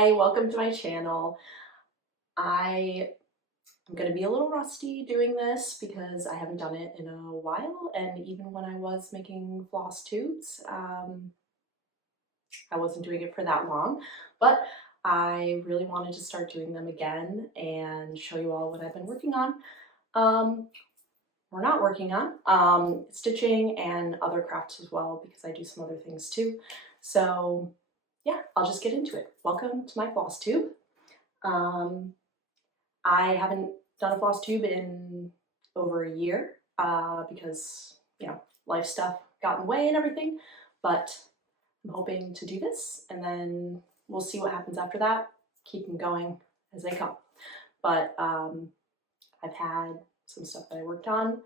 Hi, welcome to my channel. I am going to be a little rusty doing this because I haven't done it in a while, and even when I was making floss tubes, I wasn't doing it for that long, but I really wanted to start doing them again and show you all what I've been working on. Or not working on, stitching and other crafts as well, because I do some other things too. So yeah, I'll just get into it. Welcome to my floss tube. I haven't done a floss tube in over a year because, you know, life stuff got in the way and everything, but I'm hoping to do this and then we'll see what happens after that. Keep them going as they come. But I've had some stuff that I worked on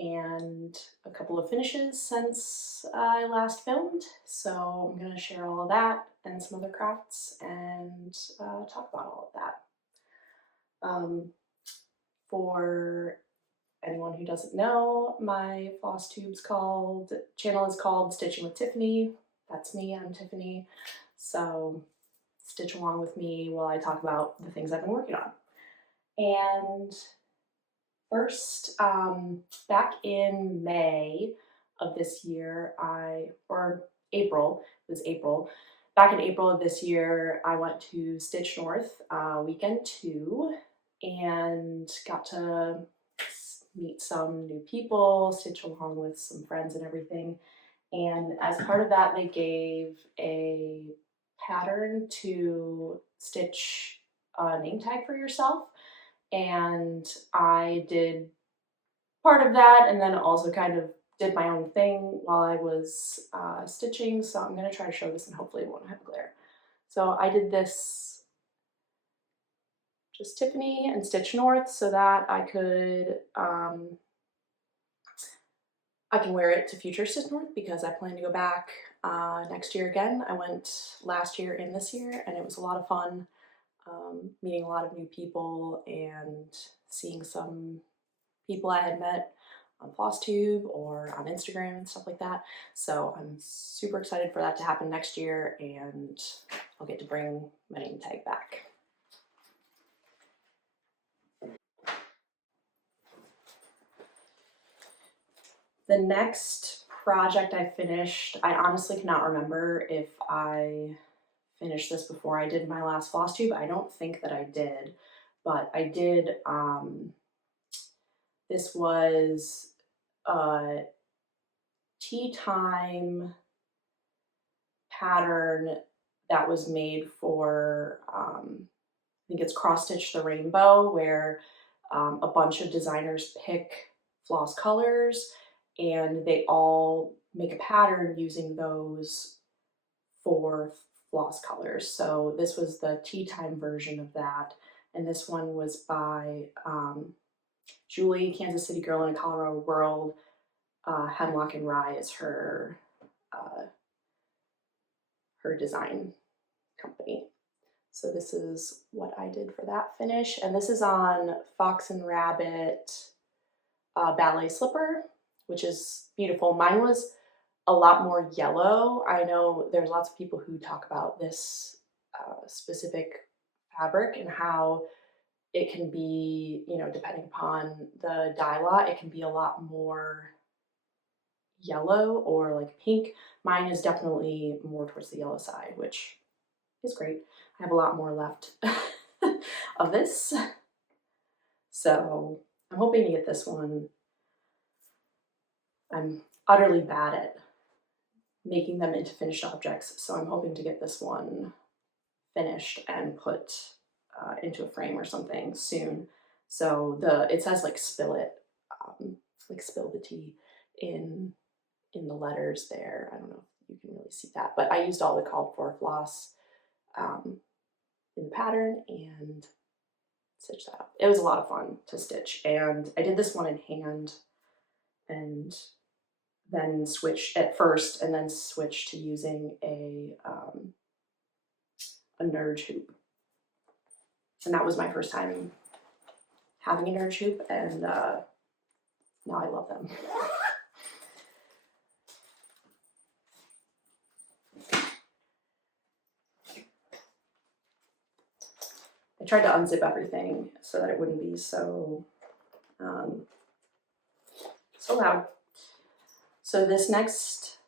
and a couple of finishes since I last filmed, so I'm going to share all of that and some other crafts and talk about all of that. For anyone who doesn't know, my floss tube's channel is called Stitching with Tiffany. That's me, I'm Tiffany. So stitch along with me while I talk about the things I've been working on. And first, back in May of this year, or April, it was April. Back in April of this year, I went to Stitch North weekend 2 and got to meet some new people, stitch along with some friends and everything. And as part of that, they gave a pattern to stitch a name tag for yourself. And I did part of that and then also kind of did my own thing while I was stitching. So I'm going to try to show this and hopefully it won't have glare. So I did this just Tiffany and Stitch North so that I could, I can wear it to future Stitch North because I plan to go back next year again. I went last year and this year and it was a lot of fun, meeting a lot of new people and seeing some people I had met on Flosstube or on Instagram and stuff like that. So I'm super excited for that to happen next year and I'll get to bring my name tag back. The next project I finished, I honestly cannot remember if I finished this before I did my last floss tube. I don't think that I did, but I did. This was a tea time pattern that was made for, I think it's Cross Stitch the Rainbow, where a bunch of designers pick floss colors and they all make a pattern using those for floss colors. So this was the tea time version of that. And this one was by Julie, Kansas City Girl in a Colorado World. Hemlock and Rye is her design company. So this is what I did for that finish. And this is on Fox and Rabbit ballet slipper, which is beautiful. Mine was a lot more yellow. I know there's lots of people who talk about this specific fabric and how it can be, you know, depending upon the dye lot, it can be a lot more yellow or like pink. Mine is definitely more towards the yellow side, which is great. I have a lot more left of this. So I'm hoping to get this one. I'm utterly bad at making them into finished objects, so I'm hoping to get this one finished and put into a frame or something soon. So it says like spill it, like spill the tea in the letters there. I don't know if you can really see that, but I used all the called for floss in the pattern and stitched that up. It was a lot of fun to stitch, and I did this one in hand and then switched at first and then switched to using a nerd hoop. And that was my first time having a nerd hoop, and now I love them. I tried to unzip everything so that it wouldn't be so so loud. So this next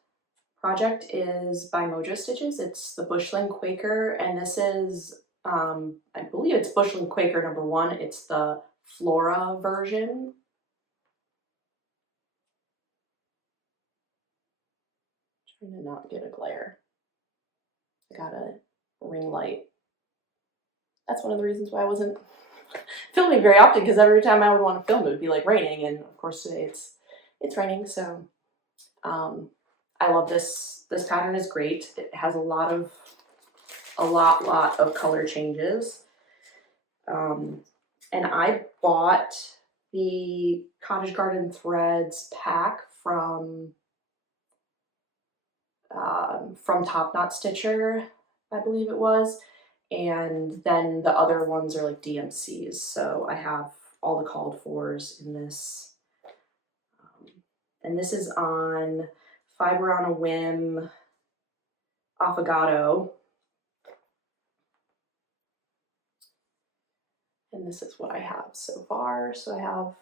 project is by Mojo Stitches. It's the Bushland Quaker, and this is, I believe it's Bushland Quaker #1. It's the Flora version. Trying to not get a glare. I got a ring light. That's one of the reasons why I wasn't filming very often, because every time I would want to film it would be like raining, and of course today it's raining. So I love this. This pattern is great. It has a lot of color changes. And I bought the Cottage Garden Threads pack from Top Knot Stitcher, I believe it was. And then the other ones are like DMCs. So I have all the called fors in this. And this is on Fiber on a Whim Affogato. And this is what I have so far. So I have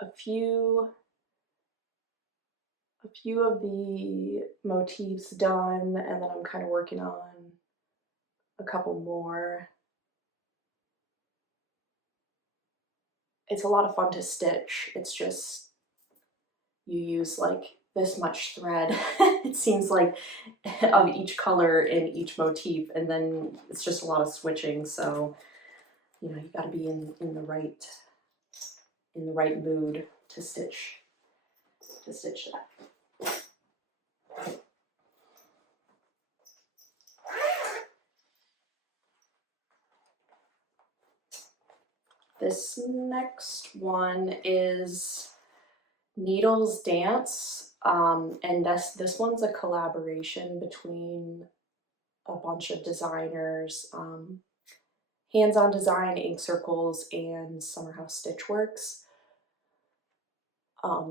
a few of the motifs done, and then I'm kind of working on a couple more. It's a lot of fun to stitch. It's just, you use like this much thread, it seems like, of each color in each motif, and then it's just a lot of switching. So, you know, you got to be in the right mood to stitch that. This next one is Needles Dance, and this one's a collaboration between a bunch of designers, Hands-On Design, Ink Circles, and Summer House Stitchworks. I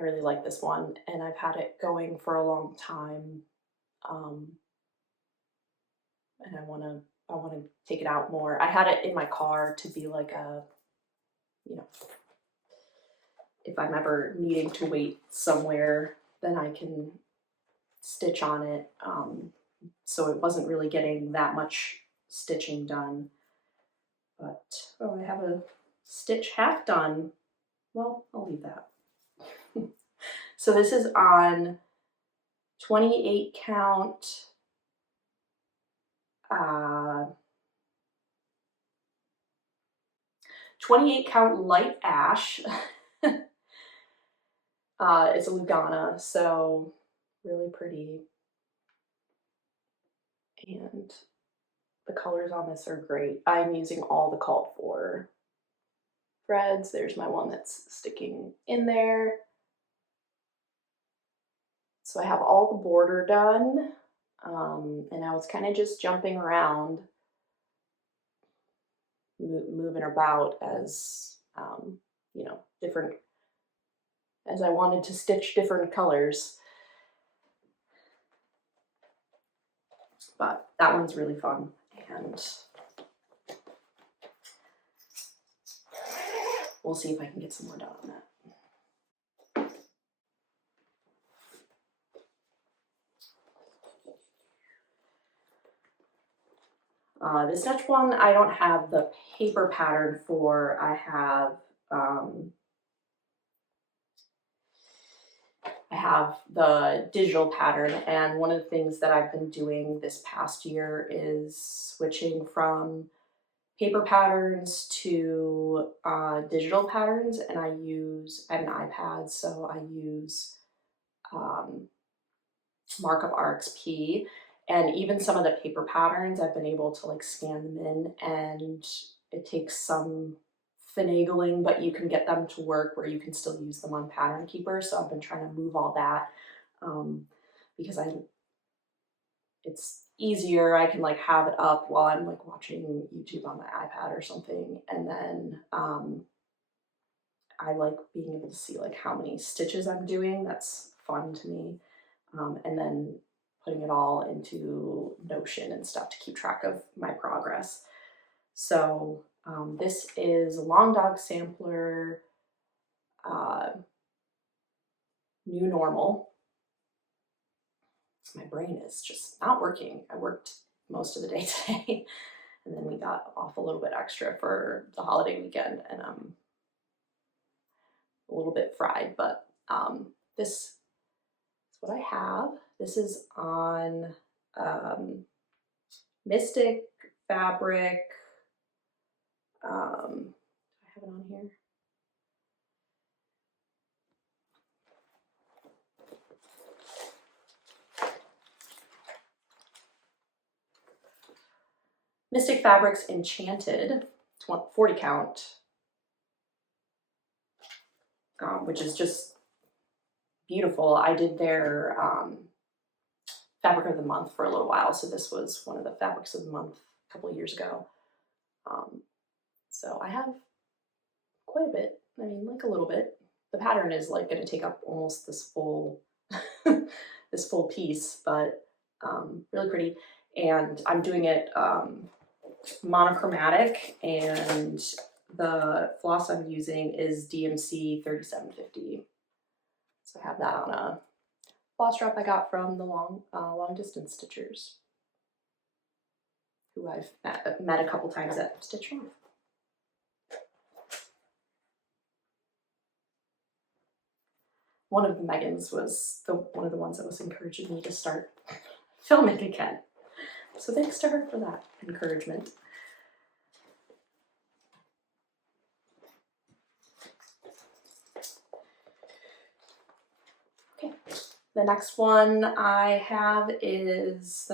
really like this one, and I've had it going for a long time, and I want to take it out more. I had it in my car to be like a, you know, if I'm ever needing to wait somewhere, then I can stitch on it. So it wasn't really getting that much stitching done. But, oh, I have a stitch half done. Well, I'll leave that. So this is on 28 count, 28 count light ash. It's a Lugana, so really pretty. And the colors on this are great. I'm using all the called for threads. There's my one that's sticking in there. So I have all the border done, and I was kind of just jumping around, moving about as, you know, as I wanted to stitch different colors. But that one's really fun, and we'll see if I can get some more done on that. This next one I don't have the paper pattern for. I have the digital pattern, and one of the things that I've been doing this past year is switching from paper patterns to digital patterns, and I have an iPad, so I use Markup RXP, and even some of the paper patterns I've been able to like scan them in, and it takes some finagling, but you can get them to work where you can still use them on Pattern Keeper. So I've been trying to move all that, because it's easier. I can like have it up while I'm like watching YouTube on my iPad or something, and then I like being able to see like how many stitches I'm doing. That's fun to me. And then putting it all into Notion and stuff to keep track of my progress. So this is a Long Dog Sampler New Normal. My brain is just not working. I worked most of the day today and then we got off a little bit extra for the holiday weekend, and I'm a little bit fried, but this is what I have. This is on Mystic Fabric. Do I have it on here? Mystic Fabrics Enchanted 40 count, which is just beautiful. I did their Fabric of the Month for a little while, so this was one of the Fabrics of the Month a couple of years ago. So I have quite a bit. I mean, like a little bit. The pattern is like going to take up almost this full this full piece, but really pretty. And I'm doing it monochromatic, and the floss I'm using is DMC 3750. So I have that on a floss strap I got from the long distance stitchers, who I've met a couple times at Stitchery. One of the Meghans was one of the ones that was encouraging me to start filming again. So thanks to her for that encouragement. Okay, the next project I have is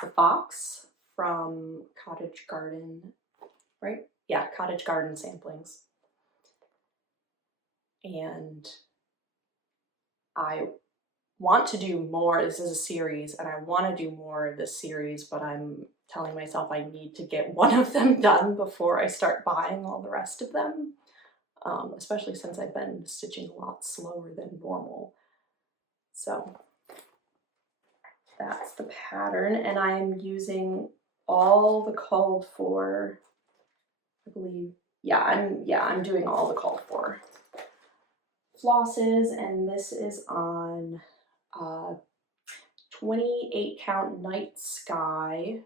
the Fox from Cottage Garden, right? Yeah, Cottage Garden Samplings. And I want to do more. This is a series, and I want to do more of this series, but I'm telling myself I need to get one of them done before I start buying all the rest of them, especially since I've been stitching a lot slower than normal. So that's the pattern, and I'm using all the called for, I believe, I'm doing all the called for flosses, and this is on 28 count Night Sky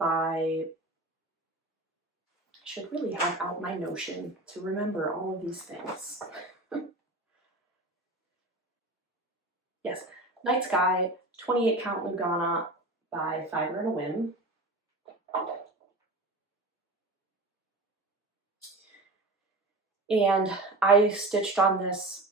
I should really have out my Notion to remember all of these things. Yes, Night Sky 28 count Lugana by Fiber and a Whim. And I stitched on this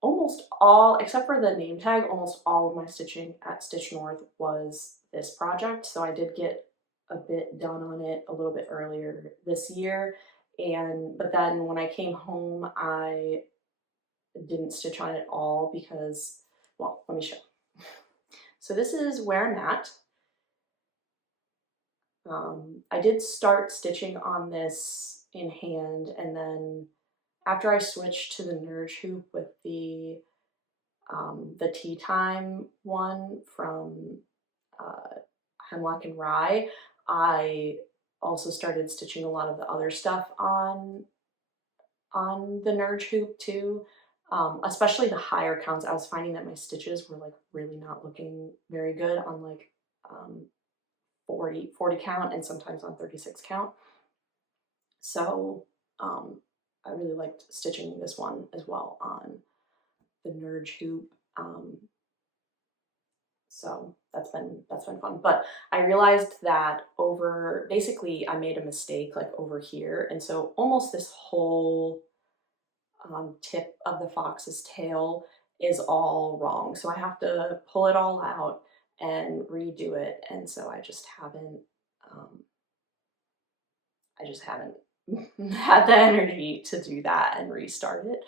almost all, except for the name tag, almost all of my stitching at Stitch North was this project. So I did get a bit done on it a little bit earlier this year. But then when I came home, I didn't stitch on it all because, well, let me show. So this is where I'm at. I did start stitching on this in hand, and then after I switched to the Nerge hoop with the tea time one from Hemlock and Rye, I also started stitching a lot of the other stuff on the Nerge hoop too, especially the higher counts. I was finding that my stitches were like really not looking very good on like 40 count and sometimes on 36 count. So I really liked stitching this one as well on the Nerge hoop. So that's been fun. But I realized that basically I made a mistake like over here, and so almost this whole tip of the fox's tail is all wrong. So I have to pull it all out and redo it, and so I just haven't had the energy to do that and restart it.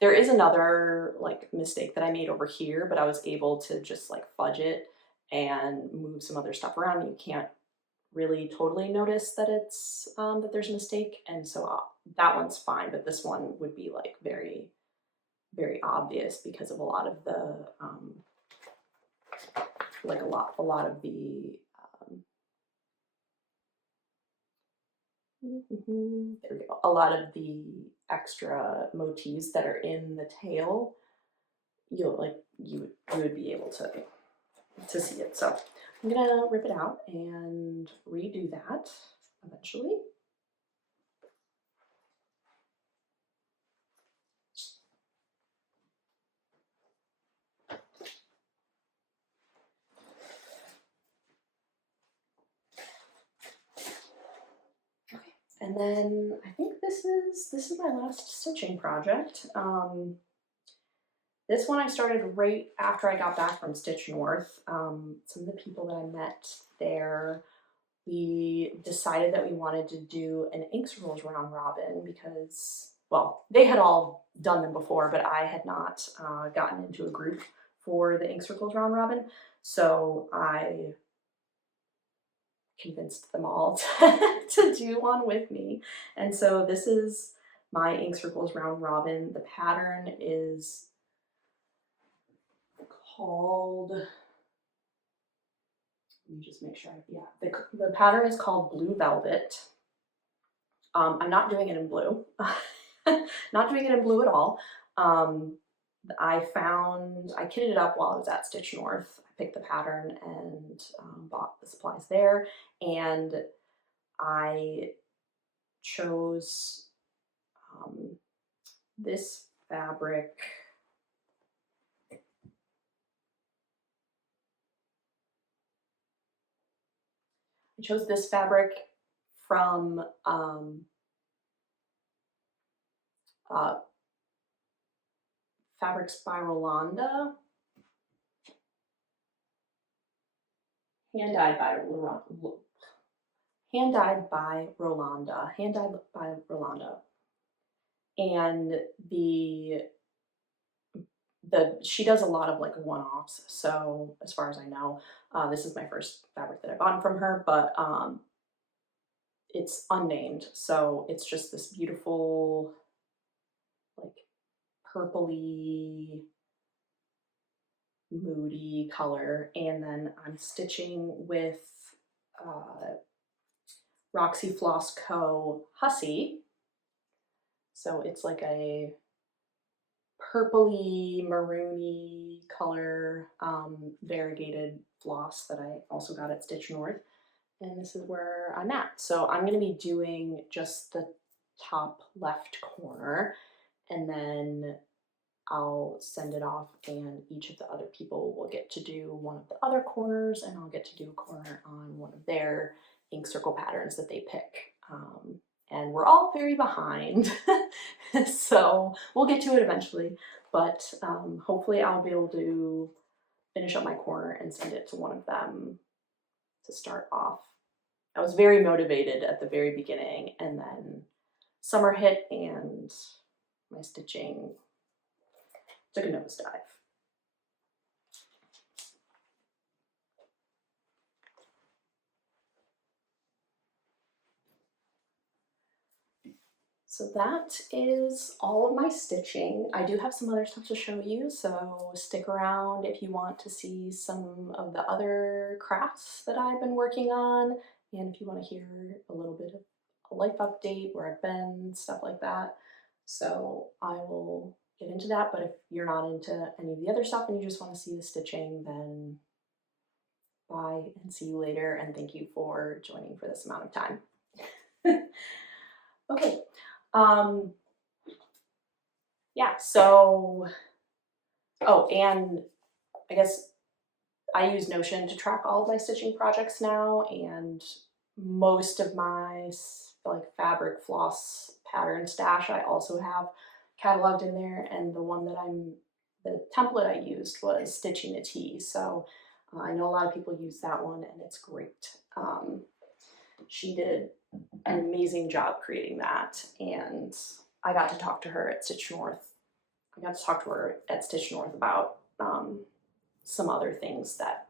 There is another like mistake that I made over here, but I was able to just like fudge it and move some other stuff around. You can't really totally notice that it's that there's a mistake, and so that one's fine, but this one would be like very very obvious because of a lot of the like a lot of the there we go, a lot of the extra motifs that are in the tail, you would be able to see it. So I'm gonna rip it out and redo that eventually. And then I think this is my last stitching project. This one I started right after I got back from Stitch North. Some of the people that I met there, we decided that we wanted to do an ink circles round robin because, well, they had all done them before, but I had not gotten into a group for the ink circles round robin. So I convinced them all to do one with me. And so this is my ink circles round robin. The pattern is called, let me just make sure, yeah, the pattern is called Blue Velvet. I'm not doing it in blue, not doing it in blue at all. I kitted it up while I was at Stitch North. I picked the pattern and bought the supplies there, and I chose this fabric. I chose this fabric from Fabrics by Rolanda, hand dyed by Rolanda, and she does a lot of like one-offs. So as far as I know, this is my first fabric that I bought from her, but it's unnamed, so it's just this beautiful like purpley moody color. And then I'm stitching with Roxy Floss Co. Hussy. So it's like a purpley maroony color variegated floss that I also got at Stitch North. And this is where I'm at. So I'm going to be doing just the top left corner, and then I'll send it off and each of the other people will get to do one of the other corners, and I'll get to do a corner on one of their ink circle patterns that they pick. And we're all very behind, so we'll get to it eventually, but hopefully I'll be able to finish up my corner and send it to one of them to start off. I was very motivated at the very beginning, and then summer hit and my stitching took a nosedive. So that is all of my stitching. I do have some other stuff to show you, so stick around if you want to see some of the other crafts that I've been working on, and if you want to hear a little bit of a life update, where I've been, stuff like that. So I will get into that, but if you're not into any of the other stuff and you just want to see the stitching, then bye and see you later, and thank you for joining for this amount of time. Okay. Yeah, so, oh, and I guess I use Notion to track all of my stitching projects now, and most of my like fabric floss pattern stash I also have cataloged in there, and the template I used was Stitching a Tea, so I know a lot of people use that one and it's great. She did an amazing job creating that, and I got to talk to her at Stitch North. I got to talk to her at Stitch North about some other things that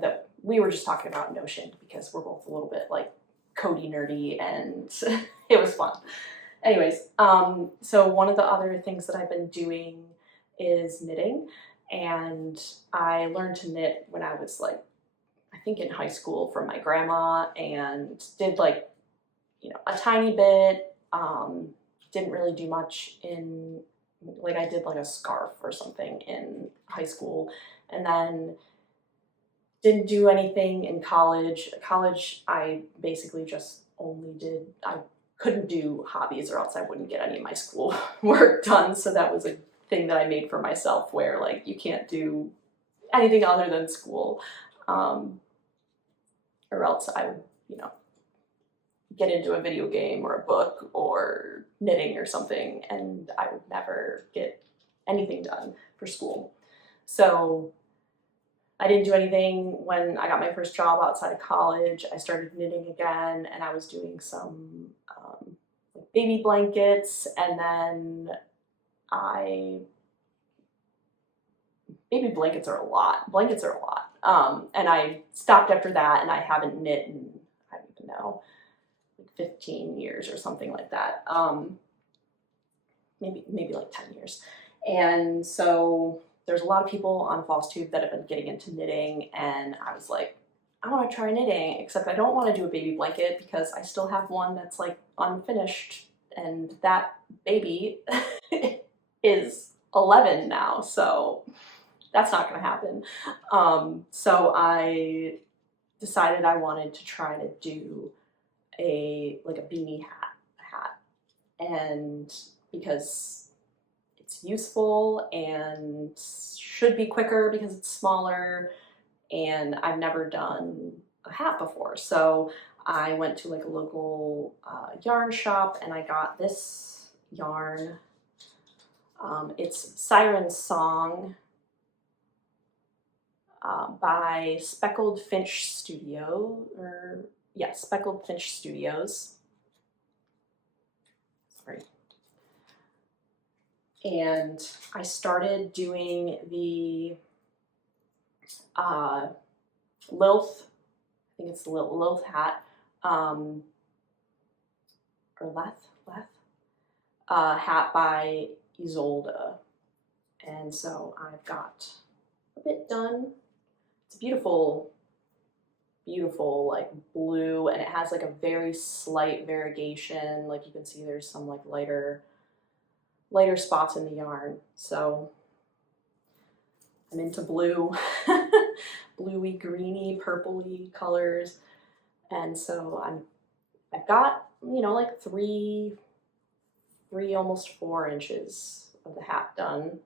that we were just talking about Notion, because we're both a little bit like codey nerdy, and it was fun. Anyways, so one of the other things that I've been doing is knitting, and I learned to knit when I was like, I think in high school from my grandma, and did like, you know, a tiny bit, didn't really do much in, like I did like a scarf or something in high school, and then didn't do anything in college. College, I basically just only did, I couldn't do hobbies or else I wouldn't get any of my school work done. So that was a thing that I made for myself where like you can't do anything other than school, or else I would, you know, get into a video game or a book or knitting or something, and I would never get anything done for school. So I didn't do anything when I got my first job outside of college. I started knitting again, and I was doing some baby blankets, and then baby blankets are a lot. Blankets are a lot. And I stopped after that, and I haven't knit in, I don't even know, like 15 years or something like that. Maybe like 10 years. And so there's a lot of people on Flosstube that have been getting into knitting, and I was like, I want to try knitting, except I don't want to do a baby blanket because I still have one that's like unfinished, and that baby is 11 now, so that's not going to happen. So I decided I wanted to try to do like a beanie hat, and because it's useful and should be quicker because it's smaller, and I've never done a hat before. So I went to like a local yarn shop, and I got this yarn. It's Siren Song by Speckled Finch Studios. Sorry. And I started doing the Lilith, I think it's the Lilith hat, or Leth hat by Isolde. And so I've got a bit done. It's beautiful, beautiful, like blue, and it has like a very slight variegation. Like you can see there's some like lighter spots in the yarn. So I'm into blue, bluey, greeny, purpley colors. And so I've got, you know, like three, almost 4 inches of the hat done.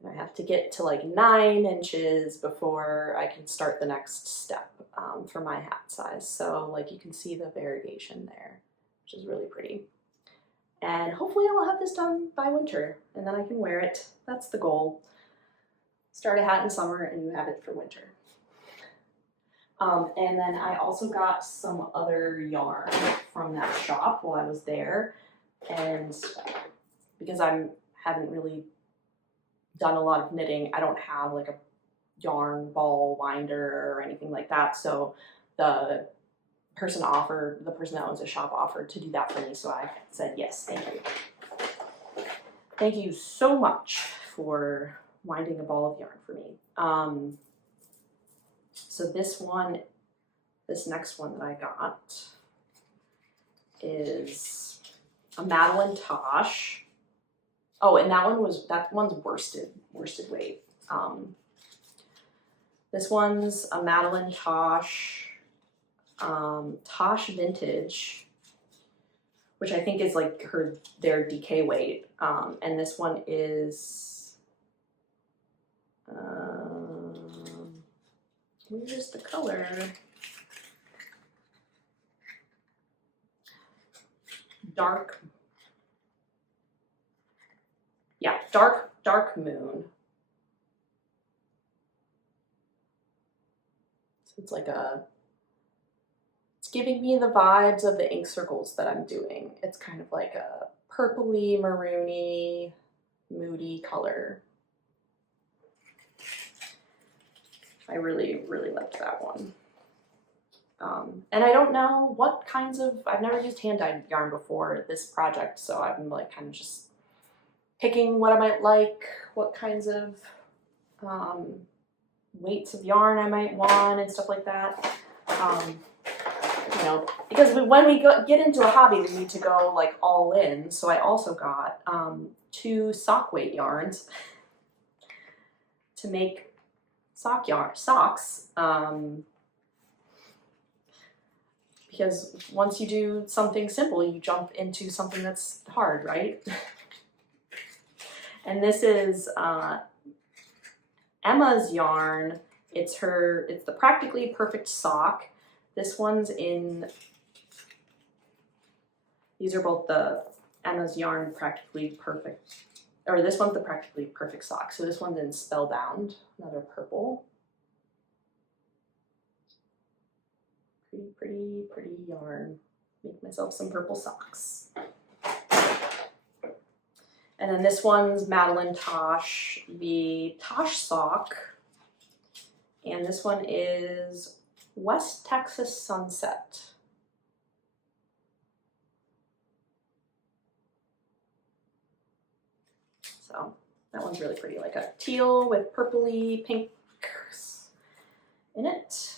And I have to get to like 9 inches before I can start the next step for my hat size. So like you can see the variegation there, which is really pretty. And hopefully I will have this done by winter, and then I can wear it. That's the goal. Start a hat in summer and you have it for winter. And then I also got some other yarn from that shop while I was there. And because I haven't really done a lot of knitting, I don't have like a yarn ball winder or anything like that. So the person that owns the shop offered to do that for me. So I said, yes, thank you. Thank you so much for winding a ball of yarn for me. So this next one that I got is a Madeline Tosh. Oh, and that one's worsted weight. This one's a Madeline Tosh, Tosh Vintage, which I think is like their DK weight. And this one is, where's the color? Dark moon. So it's like it's giving me the vibes of the ink circles that I'm doing. It's kind of like a purpley, maroony, moody color. I really, really liked that one. And I don't know what kinds of, I've never used hand-dyed yarn before this project, so I'm like kind of just picking what I might like, what kinds of weights of yarn I might want and stuff like that. You know, because when we get into a hobby, we need to go like all in. So I also got 2 sock weight yarns to make socks. Because once you do something simple, you jump into something that's hard, right? And this is Emma's yarn. It's the Practically Perfect Sock. This one's in, these are both the Emma's yarn Practically Perfect, or this one's the Practically Perfect Sock. So this one's in Spellbound, another purple. Pretty yarn. Make myself some purple socks. And then this one's Madeline Tosh, the Tosh sock. And this one is West Texas Sunset. So that one's really pretty, like a teal with purpley pinks in it.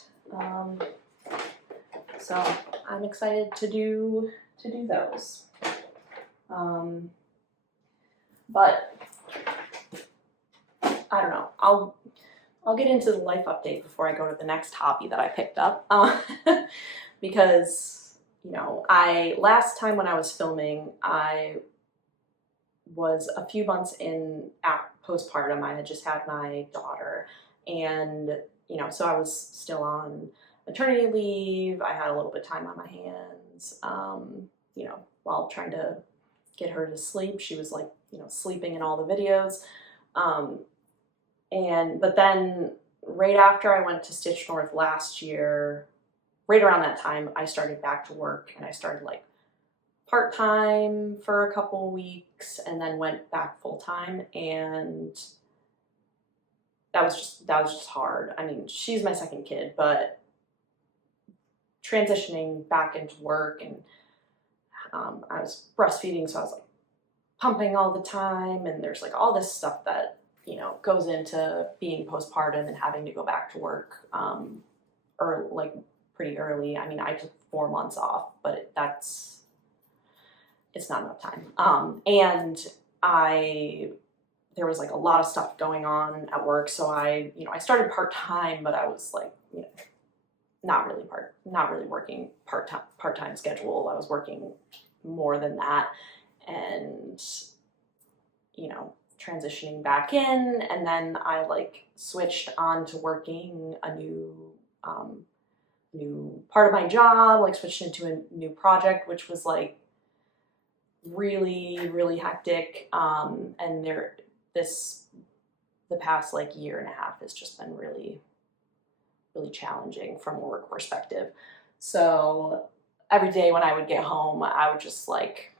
So I'm excited to do those. But I don't know. I'll get into the life update before I go to the next hobby that I picked up, because you know, last time when I was filming, I was a few months in at postpartum. I had just had my daughter, and you know, so I was still on maternity leave. I had a little bit of time on my hands, you know, while trying to get her to sleep. She was like, you know, sleeping in all the videos. But then right after I went to Stitch North last year, right around that time, I started back to work, and I started like part-time for a couple weeks and then went back full-time, and that was just hard. I mean, she's my second kid, but transitioning back into work, and I was breastfeeding, so I was like pumping all the time, and there's like all this stuff that, you know, goes into being postpartum and having to go back to work or like pretty early. I mean, I took 4 months off, but it's not enough time. And there was like a lot of stuff going on at work, so I started part-time, but I was like, you know, not really working part-time schedule. I was working more than that, and you know, transitioning back in, and then I like switched on to working a new part of my job, like switched into a new project, which was like really hectic. And the past like year and a half has just been really challenging from a work perspective. So every day when I would get home, I would just like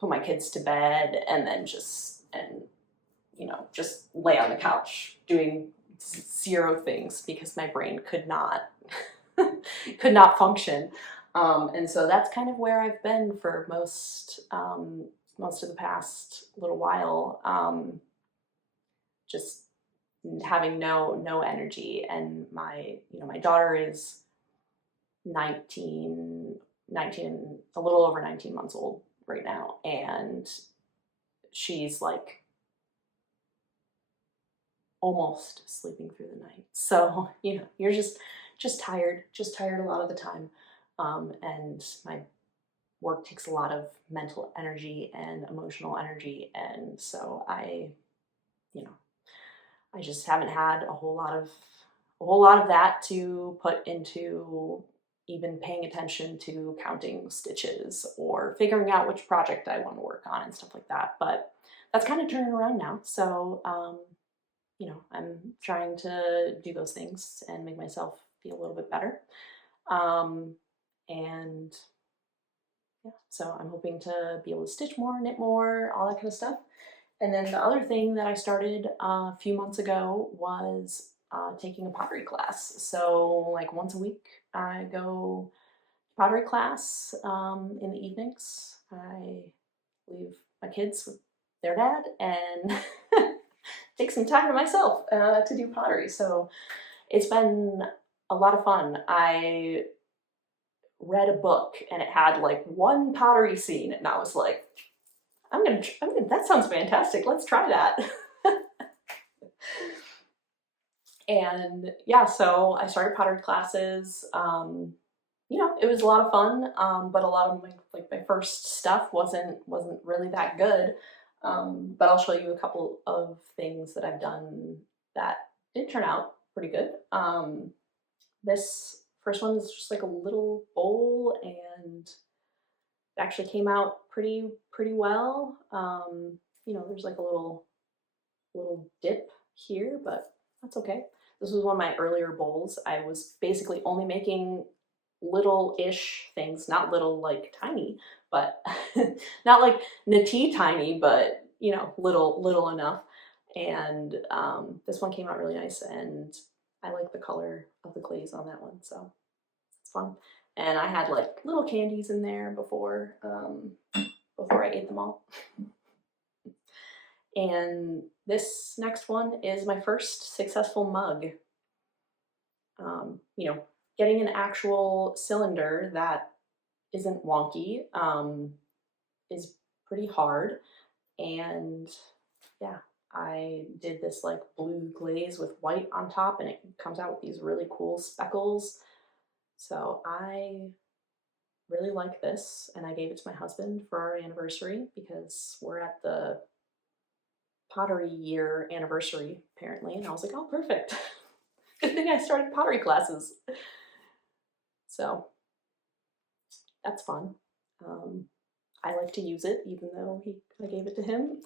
put my kids to bed and then just lay on the couch doing 0 things because my brain could not function. And so that's kind of where I've been for most of the past little while, just having no energy. And my daughter is 19, a little over 19 months old right now, and she's like almost sleeping through the night. So, you know, you're just tired a lot of the time. And my work takes a lot of mental energy and emotional energy. And so I just haven't had a whole lot of that to put into even paying attention to counting stitches or figuring out which project I want to work on and stuff like that. But that's kind of turning around now. So, you know, I'm trying to do those things and make myself feel a little bit better. And yeah, so I'm hoping to be able to stitch more, knit more, all that kind of stuff. And then the other thing that I started a few months ago was taking a pottery class. So like once a week, I go pottery class in the evenings. I leave my kids with their dad and take some time to myself to do pottery. So it's been a lot of fun. I read a book and it had like one pottery scene, and I was like, that sounds fantastic. Let's try that. And yeah, so I started pottery classes. You know, it was a lot of fun, but a lot of my first stuff wasn't really that good. But I'll show you a couple of things that I've done that did turn out pretty good. This first one is just like a little bowl, and it actually came out pretty well. You know, there's like a little dip here, but that's okay. This was one of my earlier bowls. I was basically only making little-ish things, not little like tiny, but not like natty tiny, but you know, little enough. And this one came out really nice, and I like the color of the glaze on that one, so it's fun. And I had like little candies in there before I ate them all. And this next one is my first successful mug. You know, getting an actual cylinder that isn't wonky is pretty hard. And yeah, I did this like blue glaze with white on top, and it comes out with these really cool speckles. So I really like this, and I gave it to my husband for our anniversary because we're at the pottery year anniversary apparently, and I was like, oh, perfect. Good thing I started pottery classes. So that's fun. I like to use it even though I gave it to him.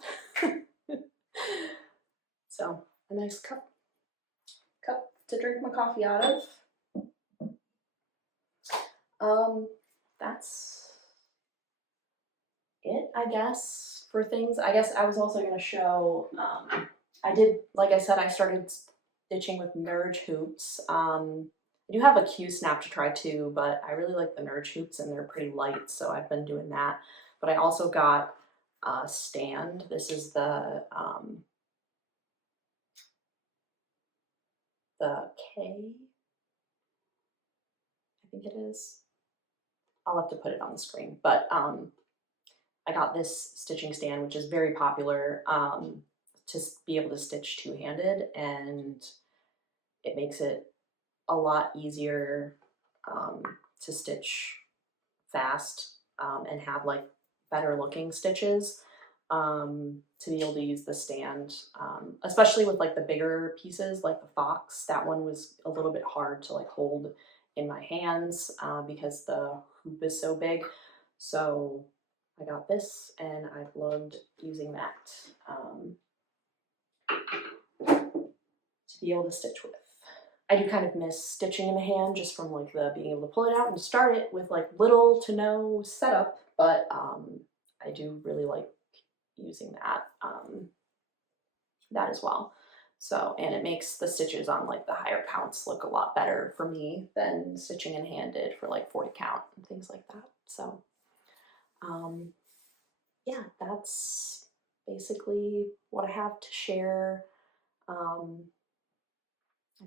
So a nice cup to drink my coffee out of. That's it, I guess, for things. I guess I was also going to show, I did, like I said, I started stitching with Nerge hoops. I do have a Q-snap to try too, but I really like the Nerge hoops and they're pretty light, so I've been doing that. But I also got a stand. This is the K, I think it is. I'll have to put it on the screen, but I got this stitching stand, which is very popular, to be able to stitch two-handed, and it makes it a lot easier to stitch fast and have like better looking stitches, to be able to use the stand, especially with like the bigger pieces like the fox. That one was a little bit hard to like hold in my hands because the hoop is so big. So I got this and I've loved using that to be able to stitch with. I do kind of miss stitching in the hand just from like the being able to pull it out and start it with like little to no setup, but I do really like using that as well. So, and it makes the stitches on like the higher counts look a lot better for me than stitching in handed for like 40 count and things like that. So yeah, that's basically what I have to share. I've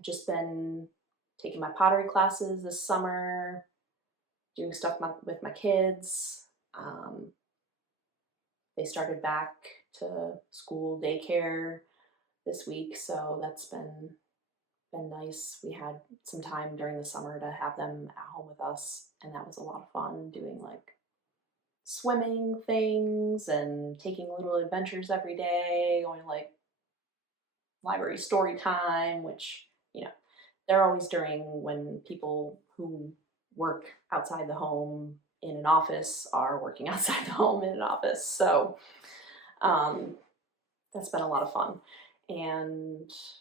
just been taking my pottery classes this summer, doing stuff with my kids. They started back to school daycare this week, so that's been nice. We had some time during the summer to have them at home with us, and that was a lot of fun, doing like swimming things and taking little adventures every day, going like library story time, which, you know, they're always during when people who work outside the home in an office are working outside the home in an office. So that's been a lot of fun.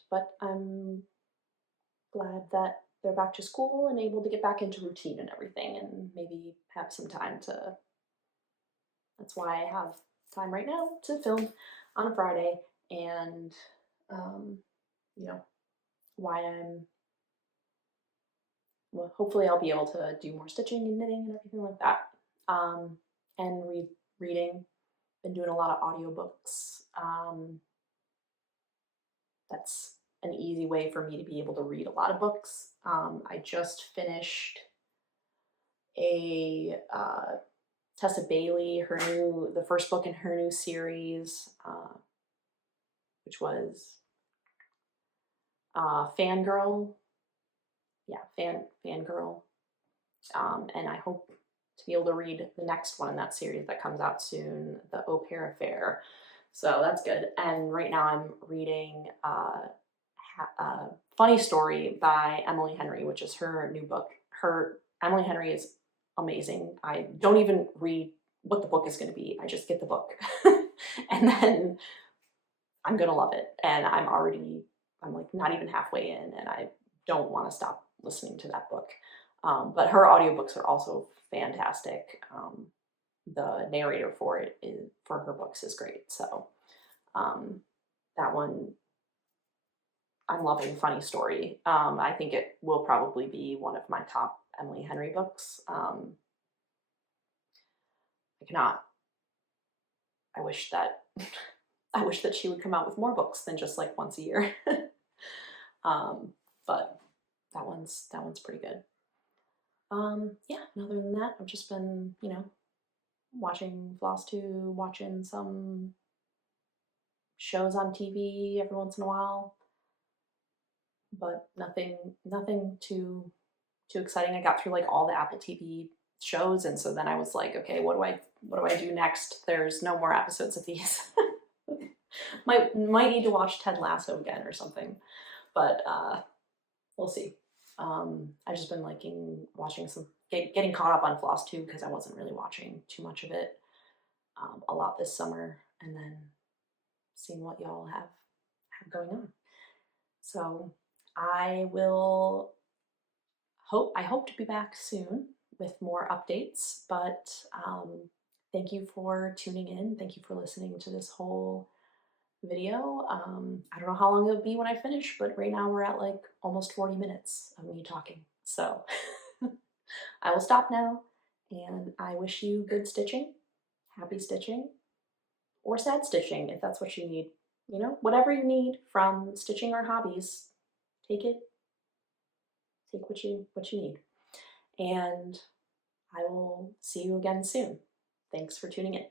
But I'm glad that they're back to school and able to get back into routine and everything, and maybe have some time to, that's why I have time right now to film on a Friday, and you know, why I'm well, hopefully I'll be able to do more stitching and knitting and everything like that. And reading. Been doing a lot of audiobooks. That's an easy way for me to be able to read a lot of books. I just finished a Tessa Bailey, the first book in her new series, which was Fangirl. Yeah, Fangirl. And I hope to be able to read the next one in that series that comes out soon, The Au Pair Affair. So that's good. And right now I'm reading a Funny Story by Emily Henry, which is her new book. Emily Henry is amazing. I don't even read what the book is going to be. I just get the book. And then I'm going to love it. And I'm like not even halfway in, and I don't want to stop listening to that book. But her audiobooks are also fantastic. The narrator for her books is great. So that one, I'm loving Funny Story. I think it will probably be one of my top Emily Henry books. I wish that she would come out with more books than just like once a year. But that one's pretty good. Yeah, and other than that, I've just been, watching Flosstube, watching some shows on TV every once in a while, but nothing too exciting. I got through like all the Apple TV shows, and so then I was like, okay, what do I do next? There's no more episodes of these. might need to watch Ted Lasso again or something, but we'll see. I've just been watching getting caught up on Flosstube because I wasn't really watching too much of it a lot this summer, and then seeing what y'all have going on. So I hope to be back soon with more updates, but thank you for tuning in. Thank you for listening to this whole video. I don't know how long it'll be when I finish, but right now we're at like almost 40 minutes of me talking. So I will stop now, and I wish you good stitching, happy stitching, or sad stitching if that's what you need. Whatever you need from stitching or hobbies, take what you need. And I will see you again soon. Thanks for tuning in.